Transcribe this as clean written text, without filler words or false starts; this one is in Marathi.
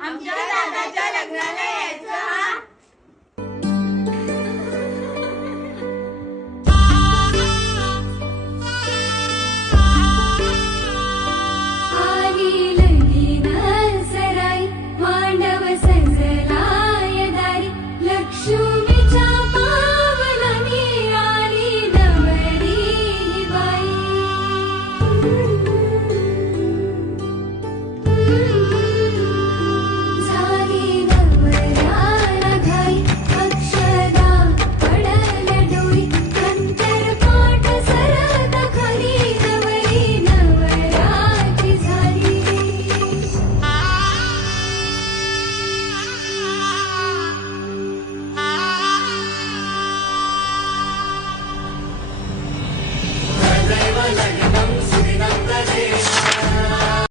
आमच्या दादाच्या लग्नाला यायचं हा. आली लगीन सराई मांडव सजलाय दारी लक्ष्मीच्या पावलांनी आली नवरी बाई.